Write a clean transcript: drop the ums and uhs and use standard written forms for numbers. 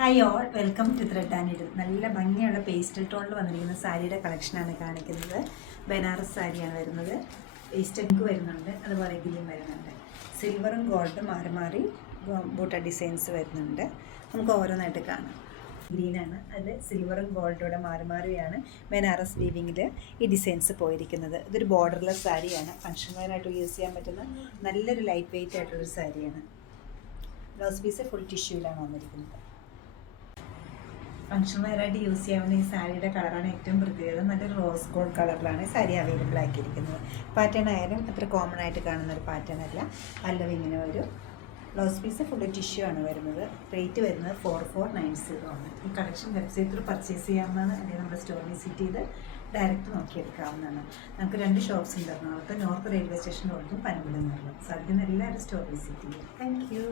Hi all, welcome to thread and needle. നല്ല ഭംഗിയുള്ള pastel ടോണിൽ വന്നിരിക്കുന്ന സാരിയുടെ കളക്ഷനാണ് കാണിക്കുന്നത്. ബനാറസ് സാരിയാണ് വരുന്നത്. പേസ്റ്റൽക്ക് വരുന്നുണ്ട്, അതുപോലെ ഗ്രീൻ വരുന്നുണ്ട്. സിൽവറും ഗോൾഡും മാറി മാറി ബൂട്ട ഡിസൈൻസ് വരുന്നുണ്ട്. നമുക്ക് ഓരോന്നായിട്ട് കാണാം. ഗ്രീനാണ്, അതിൽ സിൽവറും ഗോൾഡൂടെ മാറി മാറിയാണ് ബനാറസ് വീവിങ്ങിൽ ഈ ഡിസൈൻസ് പോയിരിക്കുന്നത്. ഇതൊരു ബോർഡർലെസ് സാരിയാണ്. ഫങ്ഷൻ വെയറായിട്ട് യൂസ് ചെയ്യാൻ പറ്റുന്ന നല്ലൊരു ലൈറ്റ് വെയ്റ്റ് ആയിട്ടുള്ളൊരു സാരിയാണ്. ബ്ലൗസ് പീസ് ഫുൾ ടിഷ്യൂലാണ് വന്നിരിക്കുന്നത്. ഫങ്ഷൻ വെയറായിട്ട് യൂസ് ചെയ്യാവുന്ന ഈ സാരിയുടെ കളറാണ് ഏറ്റവും പ്രത്യേകത. നല്ലൊരു റോസ് ഗോൾഡ് കളറിലാണ് ഈ സാരി അവൈലബിൾ ആക്കിയിരിക്കുന്നത്. പാറ്റേൺ ആയാലും അത്ര കോമൺ ആയിട്ട് കാണുന്ന ഒരു പാറ്റേൺ അല്ല. പല്ലവി ഇങ്ങനെ വരും. ബ്ലൗസ് പീസ് ഫുൾ ടിഷ്യൂ ആണ് വരുന്നത്. റേറ്റ് വരുന്നത് 4490 ആണ്. ഈ കളക്ഷൻ വെബ്സൈറ്റ് ത്രൂ പർച്ചേസ് ചെയ്യാവുന്നതാണ്, അല്ലെങ്കിൽ നമ്മുടെ സ്റ്റോർ വിസിറ്റ് ചെയ്ത് ഡയറക്റ്റ് നോക്കിയെടുക്കാവുന്നതാണ്. നമുക്ക് 2 ഷോപ്സ് ഉണ്ട്. എറണാകുളത്ത് നോർത്ത് റെയിൽവേ സ്റ്റേഷൻ്റെ അടുത്തും പനമ്പള്ളിയിൽ നിന്നും. സാധിക്കുന്ന എല്ലാവരും സ്റ്റോർ വിസിറ്റ് ചെയ്യും. Thank you.